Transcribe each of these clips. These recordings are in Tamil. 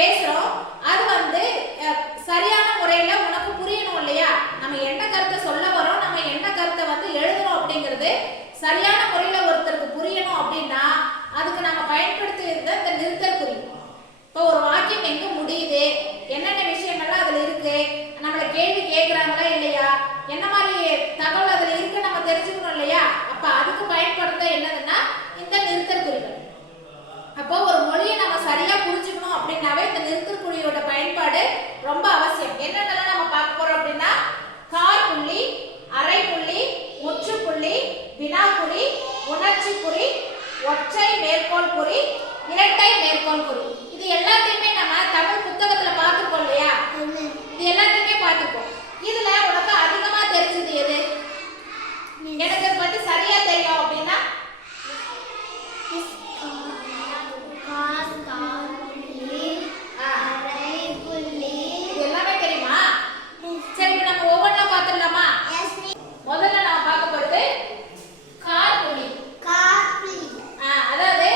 பேசுறோம் அது வந்து சரியான முறையில உனக்கு புரியணும் இல்லையா? நம்ம என்ன கருத்தை சொல்ல வரோம், நம்ம என்ன கருத்தை வந்து எழுதுறோம் அப்படிங்கிறது சரியான முறையில ஒருத்தருக்கு புரியணும் அப்படின்னா அதுக்கு நம்ம பயன்படுத்துறது இந்த நிறுத்தல் குறி. இப்போ ஒரு வாக்கியம் எங்க முடியுது, என்னென்ன விஷயங்கள்லாம் அதுல இருக்கு, நம்மள கேள்வி கேட்கறாங்களா இல்லையா, என்ன மாதிரி தகவல் அதுல இருக்கு நம்ம தெரிஞ்சுக்கணும் இல்லையா? அப்ப அதுக்கு பயன்படுத்த என்னதுன்னா இந்த நிறுத்தல் குறிகள். அப்போ ஒரு மொழியை நம்ம சரியா புரிஞ்சுக்கணும் அப்படின்னாவே இந்த நிறுத்தல் குறியோட பயன்பாடு ரொம்ப அவசியம். என்னென்னலாம் நம்ம பார்க்க போறோம் அப்படின்னா கார் புள்ளி, அரை புள்ளி, முற்றுப்புள்ளி, வினாக்குறி, உணர்ச்சி குறி, ஒற்றை மேற்கோள் குறி, இரட்டை மேற்கோள் குறி. இது எல்லாத்தையுமே நம்ம தமிழ் புத்தகத்துல பார்த்துருக்கோம் இல்லையா? இது எல்லாத்தையுமே பார்த்துருக்கோம். இதுல உனக்கு அதிகமா தெரிஞ்சது எது? எனக்கு இதை பத்தி சரியா தெரியும் அப்படின்னா எல்லாமே தெரியுமா? சரி, நம்ம ஒவ்வொன்றா பார்த்துடலாமா? முதல்ல நான் பார்க்க போறது கார் புள்ளி. அதாவது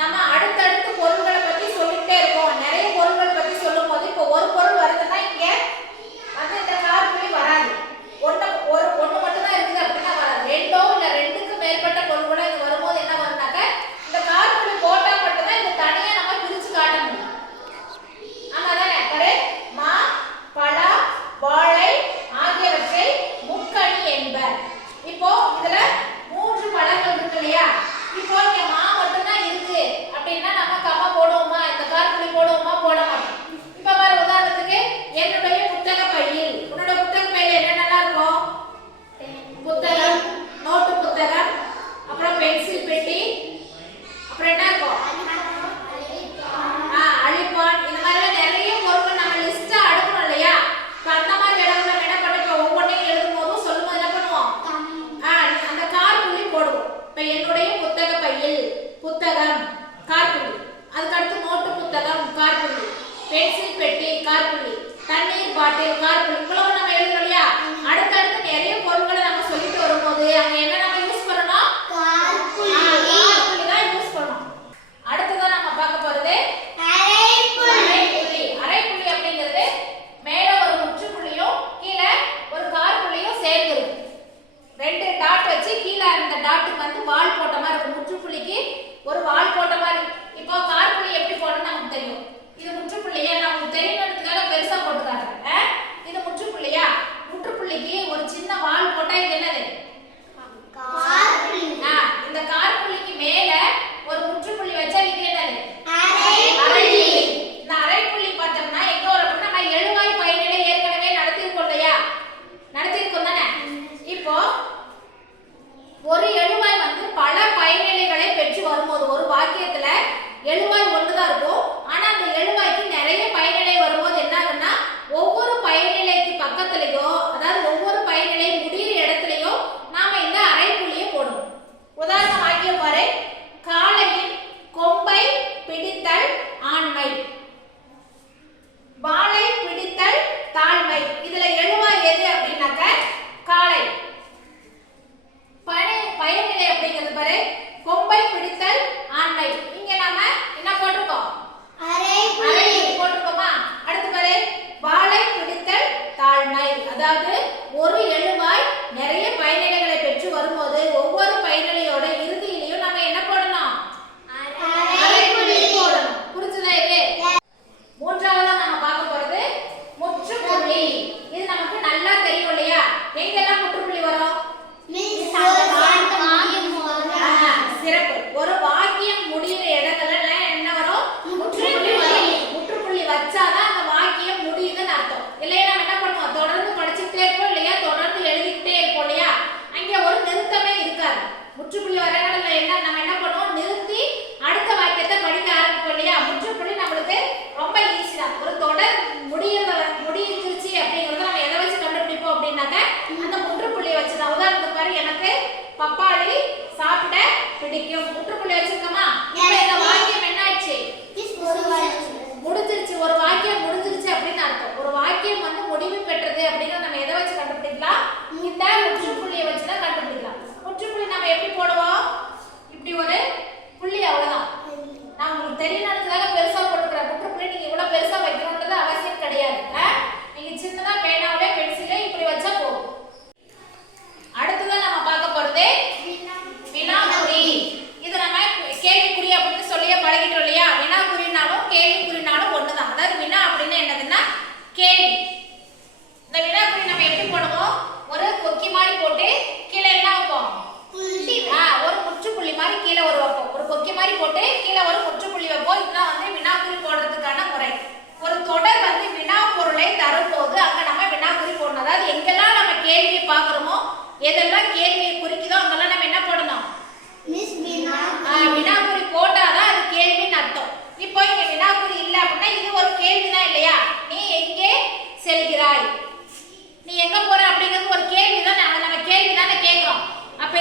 நம்ம அடுத்தடுத்து பொருள்களை பத்தி சொல்லிட்டே இருக்கோம். நிறைய பொருள்கள் பத்தி சொல்லும் போது இப்போ ஒரு பொருள் வருதுன்னா இங்க வந்து இந்த கார் புள்ளி வராது. ஒண்ணு மட்டும் தான் இருக்குது அப்படின்னா வராது. ரெண்டோ இல்ல ரெண்டுக்கு மேற்பட்ட பொருள்களோ இது வரும்போது என்ன வரும்னாக்க இந்த கார் புள்ளி போட்டா மட்டும்தான் இது தனியா நம்ம பிரிச்சு காட்ட முடியும். ஆமாதானே? பாரு, மா, பலா, வாழை ஆகியவற்றை முக்கணி என்பர். இப்போ இதுல 3 பழங்கள் இருக்கு இல்லையா? இப்போ இங்க மா மட்டும் தான் இருக்கு அப்படின்னா நம்ம கம்மா போடுவோமா, இந்த கார் புள்ளி போடுவோமா? போட மாட்டோம். இப்ப பாரு, உதாரணத்துக்கு என்னுடைய புத்தக பையில், உன்னோட புத்தக பையில என்னென்னலாம் இருக்கும்? புத்தகம், நோட்டு புத்தகம், அப்புறம் பென்சில் பெட்டி, அப்புறம் என்ன இருக்கும்? அழிப்பான். இந்த மாதிரி நிறைய பொருட்கள் நம்ம லிஸ்டா அடுக்கணும் இல்லையா? இப்ப அந்த மாதிரி இடத்துல என்ன பண்ணுவோம், ஒவ்வொன்றையும் எழுதும் போதும் சொல்லும் போது என்ன பண்ணுவோம், அந்த கார் புள்ளி போடுவோம். இப்ப என்னுடைய புத்தக பையில் புத்தகம் கார் புள்ளி, அதுக்கு அடுத்து நோட்டு புத்தகம் கார் புள்ளி, பென்சில் பெட்டி கார் புள்ளி, தண்ணீர் பாட்டில் கார் புள்ளி, இவ்வளவு நம்ம எழுதுறோம் இல்லையா? அடுத்தடுத்து நிறைய பொருட்களை நம்ம சொல்லிட்டு வரும்போது அங்க என்ன நம்ம யூஸ் பண்ணணும்? கார் புள்ளி தான் யூஸ் பண்ணணும். அடுத்ததான் நம்ம பார்க்க போறது அரை புள்ளி. அரை புள்ளி அப்படிங்கிறது மேல ஒரு முற்றுப்புள்ளியும் கீழே ஒரு கார் புள்ளியும் சேர்ந்து இருக்கு. 2 டாட் வச்சு கீழே அந்த டாட்டுக்கு வந்து வால் போட்ட மாதிரி இருக்கு. முற்றுப்புள்ளிக்கு ஒரு வால் போட்ட மாதிரி. இப்போ கார் புள்ளி எப்படி போடணும் நமக்கு தெரியும். இது முற்றுப்புள்ளியா? நான் உங்களுக்கு தெரியணுன்றதுக்காக பெருசா போட்டு காட்டுறேன். இது முற்றுப்புள்ளியா?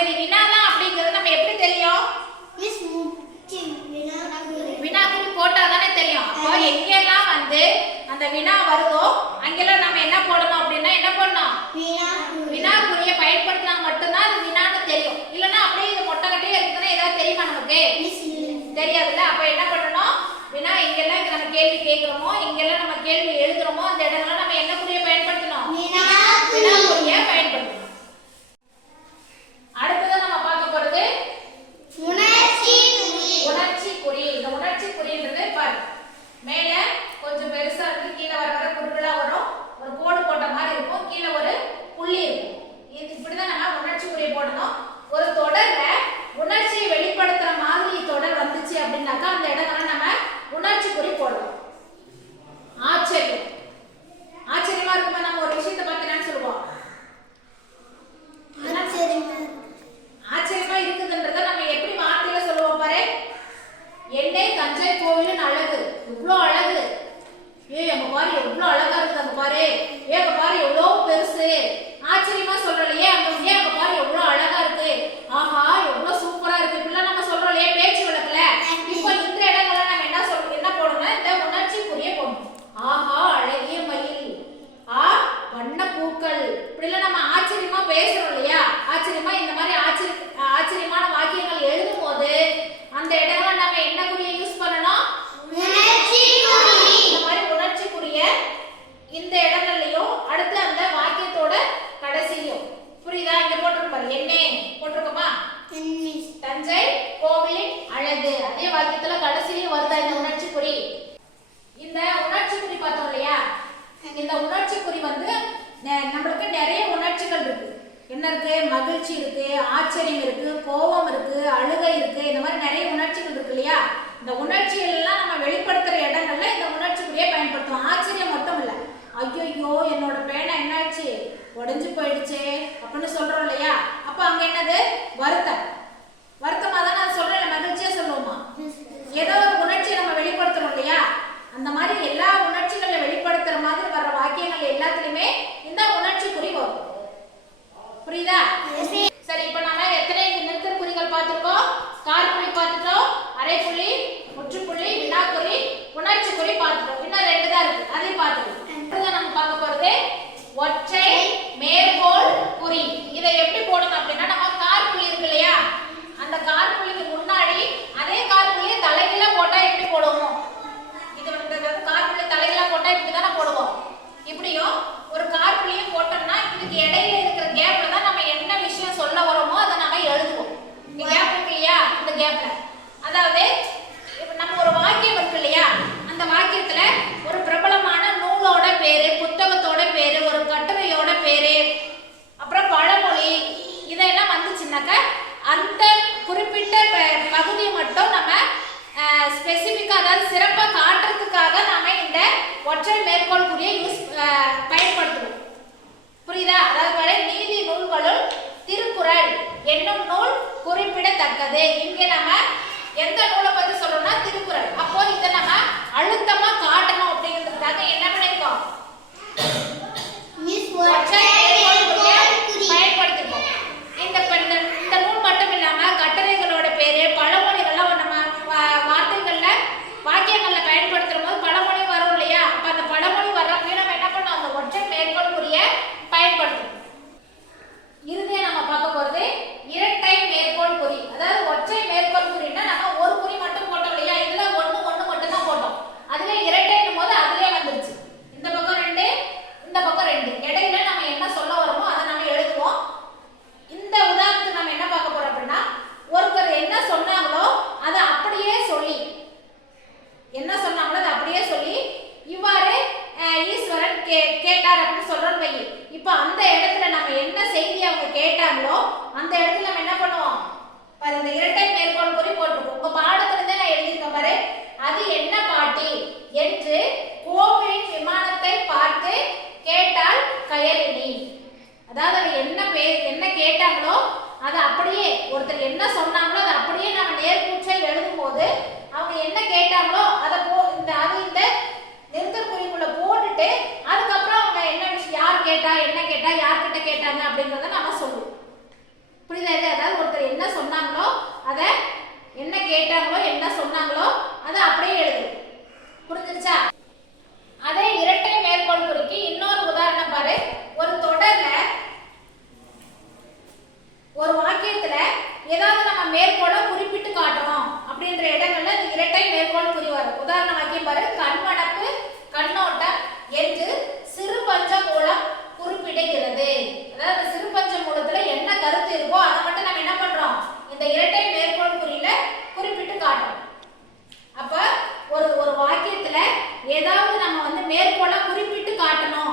இது வினாதான் அப்படிங்கிறது நம்ம எப்படி தெரியும்? வினாக்குறி போட்டா தானே தெரியும். அப்போ எங்கெல்லாம் வந்து அந்த வினா வருதோ அங்கெல்லாம் நம்ம என்ன போடணும் அப்படின்னா என்ன பண்ணணும்? வினாக்குறியை பயன்படுத்தினா மட்டும்தான் அது வினான்னு தெரியும். இல்லைன்னா அப்படியே இது மொட்டைக்கட்டையே இருக்குதுன்னா ஏதாவது தெரியுமா நமக்கு? தெரியாதுல்ல. அப்ப என்ன பண்ணணும்? வினா எங்கெல்லாம் நம்ம கேள்வி கேட்கிறோமோ எங்கெல்லாம் நம்ம கேள்வி எழுதுறோமோ அந்த இடங்கள்ல நம்ம என்ன குறியை பயன்படுத்தணும்? வினாக்குறியை பயன்படுத்தணும். அடுத்ததான் நம்ம பார்க்க போறது உணர்ச்சி குறி. இந்த உணர்ச்சி குறின்றது பாரு, மேல கொஞ்சம் பெருசா இருக்கு, கீழே வர வர குறுகலா வரும், ஒரு கோடு போட்ட மாதிரி இருக்கும், கீழே ஒரு புள்ளி இருக்கும். இது இப்படிதான் நம்ம உணர்ச்சி குறியை போடணும். ஒரு தொடர்ல உணர்ச்சியை வெளிப்படுத்துற மாதிரி தொடர் வந்துச்சு அப்படின்னாக்கா அந்த இடத்துல நம்ம உணர்ச்சி குறி போடணும். ஆச்சரியம், ஆச்சரியமா இருக்குமா? நம்ம ஒரு விஷயத்தை பார்த்து என்ன சொல்லுவோம்? ஆச்சரியமா இருக்குதுன்றத நம்ம எப்படி வார்த்தையில சொல்லுவோம் பாரு. என்னை தஞ்சை கோவிலின் அழகு, இவ்வளோ அழகு, அங்க பாரு எவ்வளோ அழகா இருக்குது, அங்க பாரு அங்க பாரு எவ்வளோ பெருசு, ஆச்சரியமா சொல்றலையே அங்க பாரு எவ்வளோ அழகா இருக்கு, ஆஹா எவ்வளோ சூப்பரா இருக்கு, இப்படிலாம் நம்ம சொல்றோம்லையே பேச்சு வழக்குல. இப்போ இந்த இடங்கள்ல நம்ம என்ன போடணும்? இந்த உணர்ச்சி குறியை போடணும். ஆஹா அழகிய மயில், வண்ண பூக்கள், இப்படிலாம் நம்ம ஆச்சரியமா பேசுறோம் இல்லையா? ஆச்சரியமா இந்த மாதிரி ஆச்சரியமான வாக்கியங்கள் எழுதும் போது அந்த இடத்துல நம்ம என்ன குறியை யூஸ் பண்ணணும்? இந்த மாதிரி உணர்ச்சி குறிய இந்த இடங்கள்லயும் அடுத்து அந்த வாக்கியத்தோட கடைசியும். புரியுதா? இங்க போட்டிருக்க பாரு, என்ன போட்டிருக்கோமா? தஞ்சை கோவிலின் அழகு, அதே வாக்கியத்துல கடைசியும் வருதா இந்த உணர்ச்சி குறி? இந்த உணர்ச்சி குறி பார்த்தோம் இல்லையா? இந்த உணர்ச்சி குறி வந்து நம்மளுக்கு நிறைய உணர்ச்சிகள் இருக்கு. என்ன இருக்கு? மகிழ்ச்சி இருக்கு, ஆச்சரியம் இருக்கு, கோபம் இருக்கு, அழுகை இருக்கு, இந்த மாதிரி நிறைய உணர்ச்சிகள் இருக்கு இல்லையா? இந்த உணர்ச்சிகள் எல்லாம் நம்ம வெளிப்படுத்துற இடங்கள்ல இந்த உணர்ச்சி குறியை பயன்படுத்துவோம். ஆச்சரியம் மட்டும் இல்ல, ஐயோ என்னோட பேனா என்னாச்சு, உடைஞ்சு போயிடுச்சே அப்படின்னு சொல்றோம் இல்லையா? அப்ப அங்க என்னது? வருத்தம். வருத்தமா தானே அது சொல்றேன், மகிழ்ச்சியா சொல்லுவோமா? ஏதோ ஒரு உணர்ச்சியை நம்ம வெளிப்படுத்துறோம் இல்லையா? அந்த மாதிரி எல்லா உணர்ச்சிகளை வெளிப்படுத்துற மாதிரி வர்ற வாக்கியங்கள் எல்லாத்துலயுமே இந்த உணர்ச்சி குறி வரும். புரியுதா? சரி, இப்ப நாம எத்தனை நிறுத்தற் குறிகள் பார்த்திருக்கோம்? காற்புள்ளி பார்த்துட்டோம், அரைப்புள்ளி, முற்றுப்புள்ளி, வினாக்குறி, உணர்ச்சி குறி பார்த்துட்டோம். இன்னும் 2 தான் இருக்கு, அதையும் பார்த்துக்கலாம். அடுத்தது நம்ம பார்க்க போறது ஒற்றை மேற்கோள் குறி. இதை எப்படி போடணும் அப்படின்னா, நம்ம காற்புள்ளி இருக்கு இல்லையா? அந்த காற்புள்ளிக்கு முன்னாடி அதே காற்புள்ளியை தலைகீழ போட்டா எப்படி போடுவோம்? இது வந்து காற்புள்ளி தலைகீழ போட்டா இப்படி தானே போடுவோம். இப்படியும் ஒரு காற்புள்ளியும் போட்டோம்னா இதுக்கு இடையில இருக்கிற கேப்ல தான் நம்ம என்ன விஷயம் சொல்ல வரோமோ அதை நம்ம எழுதுவோம். இந்த கேப் இருக்கு இல்லையா? இந்த கேப்ல, அதாவது இப்ப நம்ம ஒரு வாக்கியம் இருக்கு இல்லையா? அந்த வாக்கியத்துல ஒரு பிரபலமான நூலோட பேரு, புத்தகத்தோட பேரு, ஒரு கட்டுரையோட பேரு, அப்புறம் பழமொழி, இதெல்லாம் வந்துச்சுன்னாக்க அந்த குறிப்பிட்ட பகுதியை மட்டும் நம்ம ஸ்பெசிஃபிக்கா, அதாவது சிறப்பா காட்டுறதுக்காக நாம இந்த ஒற்றை மேற்கோள் குறியை பயன்படுத்துவோம். புரியுதா? அதாவது நீதி நூல்களுள் திருக்குறள் என்னும் நூல் குறிப்பிடத்தக்கது. இங்க நம்ம எந்த நூலை பத்தி சொல்றோம்னா திருக்குறள். அப்போ இதை நம்ம அழுத்தமா காட்டணும் அப்படிங்கிறதுக்காக என்ன பண்ணிருக்கோம்? பயன்படுத்திருக்கோம். இந்த நூல் மட்டும் இல்லாம கட்டுரைகளோட பேரு, பழமொழிகள்லாம் நம்ம வார்த்தைகள்ல வாக்கியங்கள்ல பயன்படுத்தும் போது பழமொழி வரும் இல்லையா? அப்ப அந்த பழமொழி வர்றப்ப நம்ம என்ன பண்ணோம்? அந்த ஒற்றை மேற்கோள் குறிய பயன்படுத்தணும். இறுதியா நம்ம பார்க்க போறது இரட்டை மேற்கோள் குறி. அதாவது ஒற்றை மேற்கோள் குறின்னா நம்ம ஒரு குறி மட்டும் போட்டோம் இல்லையா? இதுல ஒண்ணு மட்டும் தான் போட்டோம். அதுல இரட்டைன்னும் போது அதுலயே வந்துருச்சு. இந்த பக்கம் 2, இந்த பக்கம் 2, இடையில நம்ம என்ன சொல்ல வரோமோ அதை நம்ம எழுதுவோம். இந்த உதாரணத்துக்கு நம்ம என்ன பார்க்க போறோம் அப்படின்னா, ஒருத்தர் என்ன சொன்னாங்களோ அதை அப்படியே சொல்லி, என்ன சொன்னாங்களோ அதை அப்படியே சொல்லி, இவ்வாறு ஈஸ்வரன் கேட்டார் அப்படின்னு சொல்றோம் வை. இப்ப அந்த இடத்துல நம்ம என்ன செய்தி அவங்க கேட்டாங்களோ அந்த இடத்துல நம்ம என்ன பண்ணுவோம்? பாரு, இந்த இரட்டை மேற்கோள் குறி போட்டுருக்கோம். உங்க பாடத்துல இருந்தே நான் எழுதியிருக்கேன் பாரு. அது என்ன பாட்டி என்று கோவிலின் விமானத்தை பார்த்து கேட்டால் கயலினி. அதாவது என்ன கேட்டாங்களோ அதை அப்படியே, ஒருத்தர் என்ன சொன்னாங்களோ அதை அப்படியே நம்ம நேர்கூச்சை எழுதும் போது அவங்க என்ன கேட்டாங்களோ அதை இந்த நிறுத்தற் குறிக்குள்ள போட்டுட்டு அதுக்கப்புறம் அவங்க என்ன விஷயம், யார் கேட்டா, என்ன கேட்டா, யார்கிட்ட கேட்டாங்க அப்படிங்கறத நம்ம சொல்லுவோம். புரியுதா? இது அதாவது சொன்னாங்களோ அதை என்ன கேட்டாங்களோ என்ன சொன்னாங்களோ அதை அப்படியே எழுது. புரிஞ்சிருச்சா? அதே இரட்டை மேற்கோள் குறிக்கு இன்னொரு உதாரணம் பாரு. ஒரு தொடர்ல ஒரு வாக்கியத்துல ஏதாவது நம்ம மேற்கோளை குறிப்பிட்டு காட்டணும் அப்படின்ற இடங்கள்ல இந்த இரட்டை மேற்கோள் குறி வரும். உதாரண வாக்கியம் பாரு. கண்வனப்பு கண்ணோட்டம் என்று சிறு பஞ்ச மூலம் குறிப்பிடுகிறது. அதாவது சிறு பஞ்ச மூலத்துல என்ன கருத்து இருக்கோ அதை மட்டும் நம்ம என்ன பண்றோம், இந்த இரட்டை மேற்கோள் குறியில குறிப்பிட்டு காட்டுறோம். அப்ப ஒரு வாக்கியத்துல ஏதாவது நம்ம வந்து மேற்கோளா குறிப்பிட்டு காட்டணும்